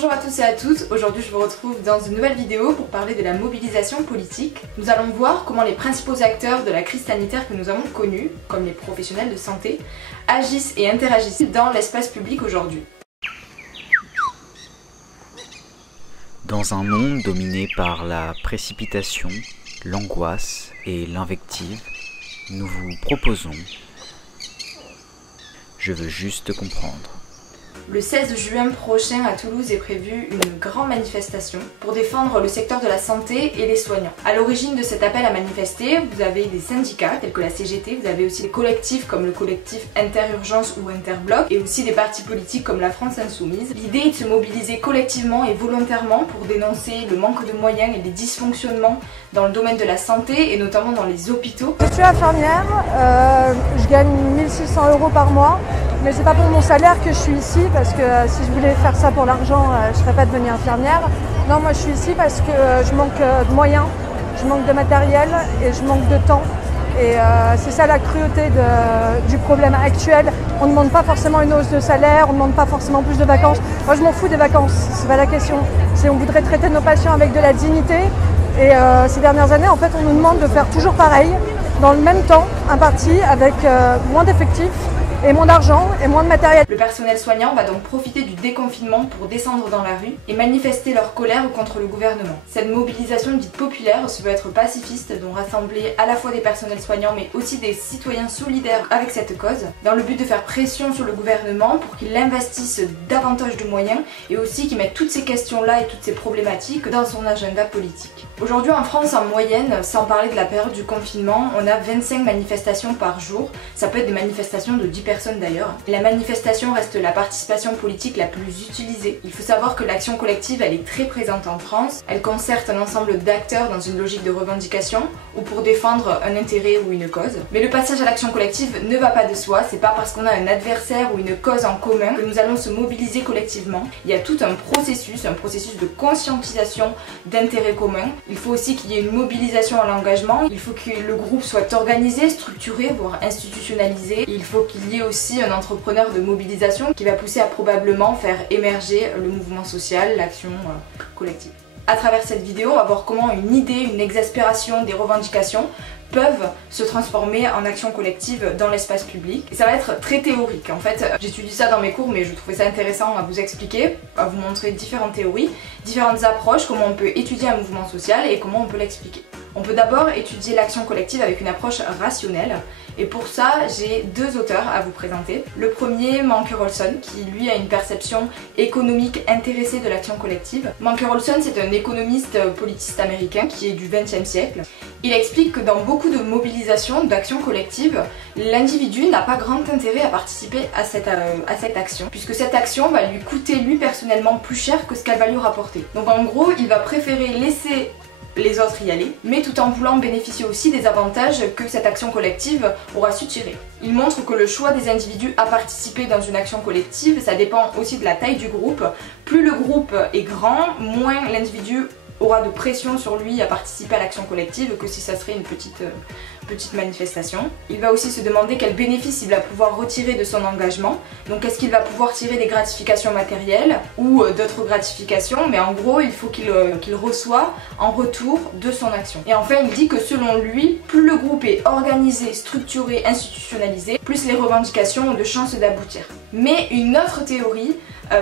Bonjour à tous et à toutes, aujourd'hui je vous retrouve dans une nouvelle vidéo pour parler de la mobilisation politique. Nous allons voir comment les principaux acteurs de la crise sanitaire que nous avons connue, comme les professionnels de santé, agissent et interagissent dans l'espace public aujourd'hui. Dans un monde dominé par la précipitation, l'angoisse et l'invective, nous vous proposons « Je veux juste comprendre ». Le 16 juin prochain à Toulouse est prévue une grande manifestation pour défendre le secteur de la santé et les soignants. À l'origine de cet appel à manifester, vous avez des syndicats tels que la CGT, vous avez aussi des collectifs comme le collectif Interurgence ou Interbloc et aussi des partis politiques comme la France Insoumise. L'idée est de se mobiliser collectivement et volontairement pour dénoncer le manque de moyens et les dysfonctionnements dans le domaine de la santé et notamment dans les hôpitaux. Je suis infirmière, je gagne 1 600 € par mois. Mais c'est pas pour mon salaire que je suis ici, parce que si je voulais faire ça pour l'argent, je serais pas devenue infirmière. Non, moi je suis ici parce que je manque de moyens, je manque de matériel et je manque de temps. Et c'est ça la cruauté du problème actuel. On ne demande pas forcément une hausse de salaire, on ne demande pas forcément plus de vacances. Moi je m'en fous des vacances, c'est pas la question. On voudrait traiter nos patients avec de la dignité. Et ces dernières années, en fait, on nous demande de faire toujours pareil, dans le même temps, imparti, avec moins d'effectifs. Et moins d'argent et moins de matériel. Le personnel soignant va donc profiter du déconfinement pour descendre dans la rue et manifester leur colère contre le gouvernement. Cette mobilisation dite populaire se veut être pacifiste, dont rassembler à la fois des personnels soignants mais aussi des citoyens solidaires avec cette cause, dans le but de faire pression sur le gouvernement pour qu'il investisse davantage de moyens et aussi qu'il mette toutes ces questions-là et toutes ces problématiques dans son agenda politique. Aujourd'hui en France, en moyenne, sans parler de la période du confinement, on a 25 manifestations par jour. Ça peut être des manifestations de 10 personnes d'ailleurs. La manifestation reste la participation politique la plus utilisée. Il faut savoir que l'action collective elle est très présente en France. Elle concerte un ensemble d'acteurs dans une logique de revendication ou pour défendre un intérêt ou une cause. Mais le passage à l'action collective ne va pas de soi, c'est pas parce qu'on a un adversaire ou une cause en commun que nous allons se mobiliser collectivement. Il y a tout un processus de conscientisation d'intérêts communs. Il faut aussi qu'il y ait une mobilisation à l'engagement, il faut que le groupe soit organisé, structuré, voire institutionnalisé. Il faut qu'il y ait aussi un entrepreneur de mobilisation qui va pousser à probablement faire émerger le mouvement social, l'action collective. À travers cette vidéo, on va voir comment une idée, une exaspération des revendications peuvent se transformer en action collective dans l'espace public. Et ça va être très théorique. En fait, j'étudie ça dans mes cours, mais je trouvais ça intéressant à vous expliquer, à vous montrer différentes théories, différentes approches, comment on peut étudier un mouvement social et comment on peut l'expliquer. On peut d'abord étudier l'action collective avec une approche rationnelle. Et pour ça, j'ai deux auteurs à vous présenter. Le premier, Mancur Olson, qui lui a une perception économique intéressée de l'action collective. Mancur Olson, c'est un économiste politiste américain qui est du XXe siècle. Il explique que dans beaucoup de mobilisations, d'actions collectives, l'individu n'a pas grand intérêt à participer à cette action, puisque cette action va lui coûter lui personnellement plus cher que ce qu'elle va lui rapporter. Donc en gros, il va préférer laisser les autres y aller, mais tout en voulant bénéficier aussi des avantages que cette action collective aura su tirer. Il montre que le choix des individus à participer dans une action collective, ça dépend aussi de la taille du groupe. Plus le groupe est grand, moins l'individu aura de pression sur lui à participer à l'action collective que si ça serait une petite manifestation. Il va aussi se demander quel bénéfice il va pouvoir retirer de son engagement. Donc est-ce qu'il va pouvoir tirer des gratifications matérielles ou d'autres gratifications, mais en gros il faut qu'il reçoit en retour de son action. Et enfin il dit que selon lui, plus le groupe est organisé, structuré, institutionnalisé, plus les revendications ont de chances d'aboutir. Mais une autre théorie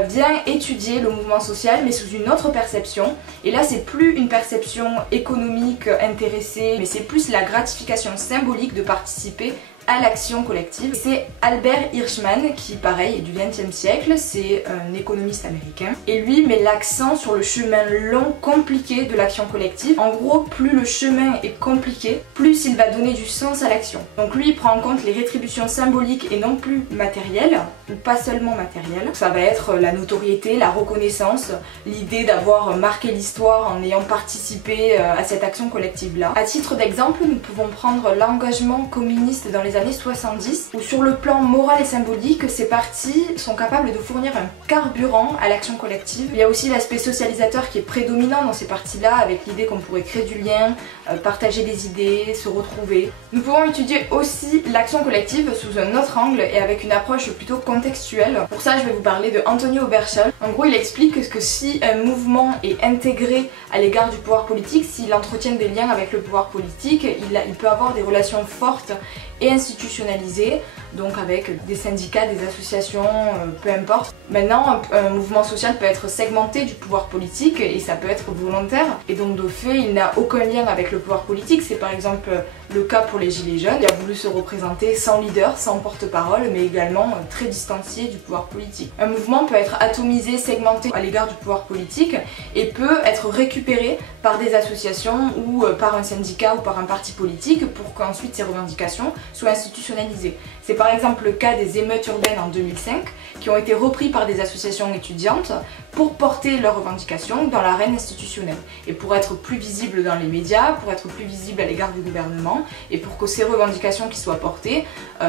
vient étudier le mouvement social mais sous une autre perception, et là c'est plus une perception économique intéressée mais c'est plus la gratification symbolique de participer à l'action collective. C'est Albert Hirschman qui pareil est du XXe siècle, c'est un économiste américain et lui met l'accent sur le chemin long, compliqué de l'action collective. En gros, plus le chemin est compliqué, plus il va donner du sens à l'action. Donc lui il prend en compte les rétributions symboliques et non plus matérielles, ou pas seulement matérielles. Ça va être la notoriété, la reconnaissance, l'idée d'avoir marqué l'histoire en ayant participé à cette action collective là. À titre d'exemple, nous pouvons prendre l'engagement communiste dans les les années 70 où sur le plan moral et symbolique, ces partis sont capables de fournir un carburant à l'action collective. Il y a aussi l'aspect socialisateur qui est prédominant dans ces partis-là, avec l'idée qu'on pourrait créer du lien, partager des idées, se retrouver. Nous pouvons étudier aussi l'action collective sous un autre angle et avec une approche plutôt contextuelle. Pour ça, je vais vous parler de Antonio Oberschell. En gros, il explique que si un mouvement est intégré à l'égard du pouvoir politique, s'il entretient des liens avec le pouvoir politique, il peut avoir des relations fortes et institutionnalisées, donc avec des syndicats, des associations, peu importe. Maintenant, un mouvement social peut être segmenté du pouvoir politique et ça peut être volontaire, et donc de fait, il n'a aucun lien avec le pouvoir politique. C'est par exemple le cas pour les Gilets jaunes. Il a voulu se représenter sans leader, sans porte-parole, mais également très distancié du pouvoir politique. Un mouvement peut être atomisé, segmenté à l'égard du pouvoir politique et peut être récupéré par des associations ou par un syndicat ou par un parti politique pour qu'ensuite ces revendications soient institutionnalisées. C'est par exemple le cas des émeutes urbaines en 2005 qui ont été repris par des associations étudiantes pour porter leurs revendications dans l'arène institutionnelle et pour être plus visibles dans les médias, pour être plus visibles à l'égard du gouvernement et pour que ces revendications qui soient portées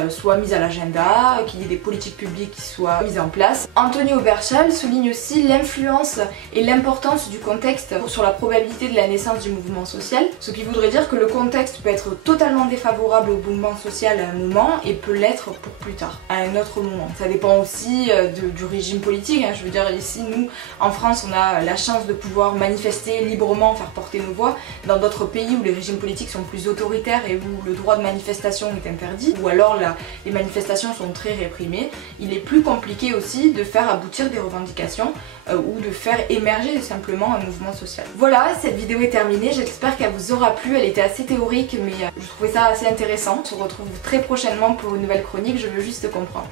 soient mises à l'agenda, qu'il y ait des politiques publiques qui soient mises en place. Antonio Oberschell souligne aussi l'influence et l'importance du contexte sur la probabilité de la naissance du mouvement social, ce qui voudrait dire que le contexte peut être totalement défavorable au mouvement social à un moment et peut l'être pour plus tard, à un autre moment. Ça dépend aussi du régime politique, hein. Je veux dire, ici, nous, en France, on a la chance de pouvoir manifester librement, faire porter nos voix. Dans d'autres pays où les régimes politiques sont plus autoritaires et où le droit de manifestation est interdit, ou alors les manifestations sont très réprimées, il est plus compliqué aussi de faire aboutir des revendications ou de faire émerger simplement un mouvement social. Voilà, cette vidéo est terminée, j'espère qu'elle vous aura plu. Elle était assez théorique mais je trouvais ça assez intéressant. On se retrouve très prochainement pour une nouvelle chronique, je veux juste comprendre.